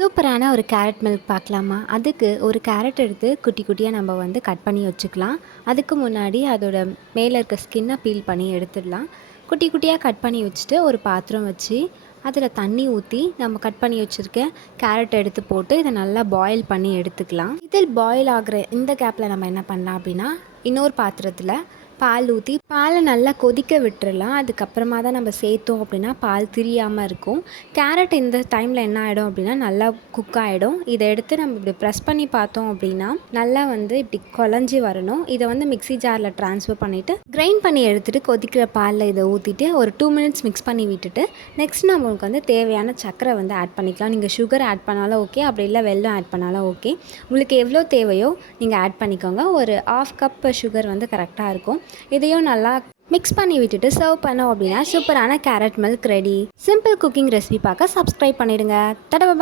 சூப்பரான ஒரு carrot milk பார்க்கலாமா? அதுக்கு ஒரு கேரட் எடுத்து குட்டி குட்டியாக நம்ம வந்து கட் பண்ணி வச்சுக்கலாம். அதுக்கு முன்னாடி அதோட மேலே இருக்க ஸ்கின்னை பீல் பண்ணி எடுத்துடலாம். குட்டி குட்டியாக கட் பண்ணி வச்சுட்டு ஒரு பாத்திரம் வச்சு அதில் தண்ணி ஊற்றி நம்ம கட் பண்ணி வச்சுருக்க கேரட் எடுத்து போட்டு இதை நல்லா பாயில் பண்ணி எடுத்துக்கலாம். இதில் பாயில் ஆகிற இந்த கேப்பில் நம்ம என்ன பண்ணலாம் அப்படின்னா, இன்னொரு பாத்திரத்தில் பால் ஊற்றி பாலை நல்லா கொதிக்க விட்டுறலாம். அதுக்கப்புறமா தான் நம்ம சேர்த்தோம் அப்படின்னா பால் திரியாமல் இருக்கும். கேரட் இந்த டைமில் என்ன ஆகிடும் அப்படின்னா நல்லா குக் ஆகிடும். இதை எடுத்து நம்ம இப்படி ப்ரெஸ் பண்ணி பார்த்தோம் அப்படின்னா நல்லா வந்து இப்படி குழஞ்சி வரணும். இதை வந்து மிக்ஸி ஜாரில் ட்ரான்ஸ்ஃபர் பண்ணிவிட்டு கிரைண்ட் பண்ணி எடுத்துகிட்டு கொதிக்கிற பாலில் இதை ஊற்றிட்டு ஒரு 2 மினிட்ஸ் மிக்ஸ் பண்ணி விட்டுட்டு நெக்ஸ்ட் நம்மளுக்கு வந்து தேவையான சர்க்கரை வந்து ஆட் பண்ணிக்கலாம். நீங்கள் சுகர் ஆட் பண்ணாலும் ஓகே, அப்படி இல்லை வெல்லம் ஆட் பண்ணாலும் ஓகே. உங்களுக்கு எவ்வளோ தேவையோ நீங்கள் ஆட் பண்ணிக்கோங்க. ஒரு 1/2 கப் சுகர் வந்து கரெக்டாக இருக்கும். இதையும் நல்லா மிக்ஸ் பண்ணி விட்டுட்டு சர்வ் பண்ணோம் அப்படின்னா சூப்பரான carrot milk ready. Simple cooking recipe பார்க்க சப்ஸ்கிரைப் பண்ணிடுங்க. டாடா பாய்.